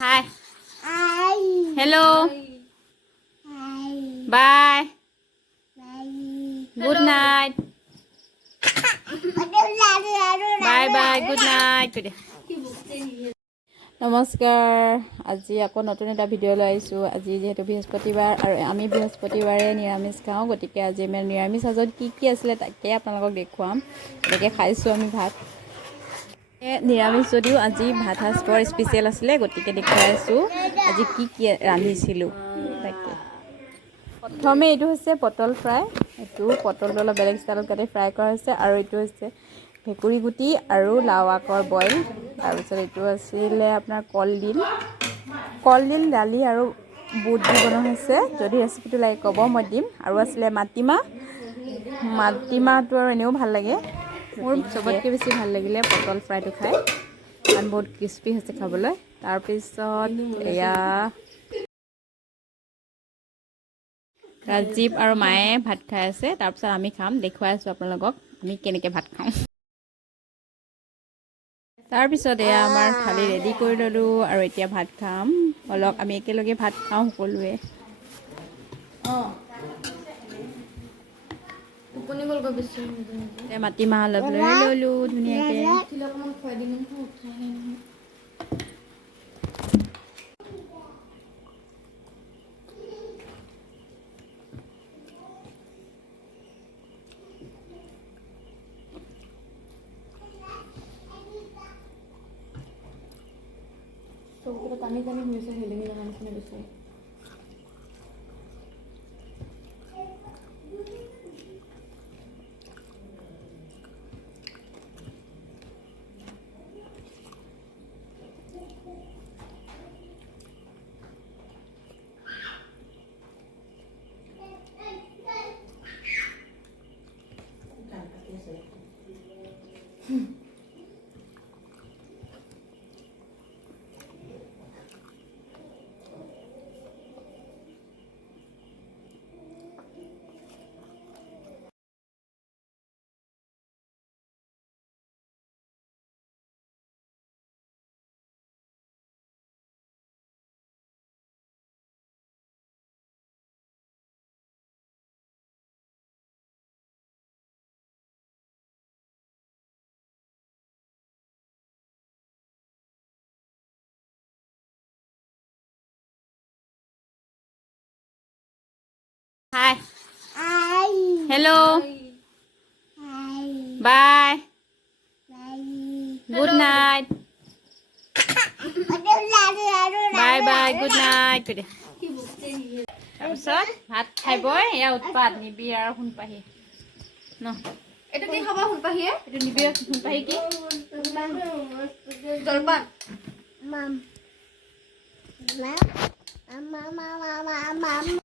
Hi. Hello. Bye. Good night. Bye bye. Good night. নমস্কাৰ আজি আকৌ নতুন এটা ভিডিঅ' লৈ আহিছোঁ আজি যেহেতু বৃহস্পতিবাৰ আৰু আমি বৃহস্পতিবাৰে নিৰামিষ খাওঁ গতিকে আজি আমাৰ নিৰামিষ সাজত কি আছিলে তাকে আপোনালোকক দেখুৱাম এনেকৈ খাইছোঁ আমি ভাত নিৰামিষ যদিও আজি ভাত সাজ বৰ স্পেচিয়েল আছিলে গতিকে দেখুৱাই আছোঁ আজি কি ৰান্ধিছিলোঁ তাকে প্ৰথমে এইটো হৈছে পটল ফ্ৰাই এইটো পটলটো অলপ বেলেগ ষ্টাইলত কাটি ফ্ৰাই কৰা হৈছে আৰু এইটো হৈছে ভেকুৰী গুটি আৰু লাও আকৰ বইল তাৰপিছত এইটো আছিলে আপোনাৰ কলডিল দালি আৰু বুট দি বনোৱা হৈছে যদি ৰেচিপিটো লাগে ক'ব মই দিম আৰু আছিলে মাটিমাহটো আৰু এনেও ভাল লাগে মোৰ চবতকৈ বেছি ভাল লাগিলে পটল ফ্ৰাইটো খাই কাৰণ বহুত ক্ৰিস্পি হৈছে খাবলৈ তাৰপিছত এয়া ৰাজীৱ আৰু মায়ে ভাত খাই আছে তাৰপিছত আমি খাম দেখুৱাই আছোঁ আপোনালোকক আমি কেনেকৈ ভাত খাওঁ তাৰপিছত এয়া আমাৰ থালি ৰেডি কৰি ল'লোঁ আৰু এতিয়া ভাত খাম অলপ আমি একেলগে ভাত খাওঁ সকলোৱে মাটিমাহ অলপ লৈ ল'লোঁ ধুনীয়াকৈ টানি টানি হৈছে হেলেঙি লগা নিচিনা বিচাৰি Hi. Hello. Bye. Good night. Bye bye. Good night. তাৰপিছত ভাত খাই বৈ এয়া উৎপাত নিবি আৰু সোণপাহি ন এইটো কি খাব সোণপাহিয়ে এইটো নিবি সোণপাহি কি জলপান মাম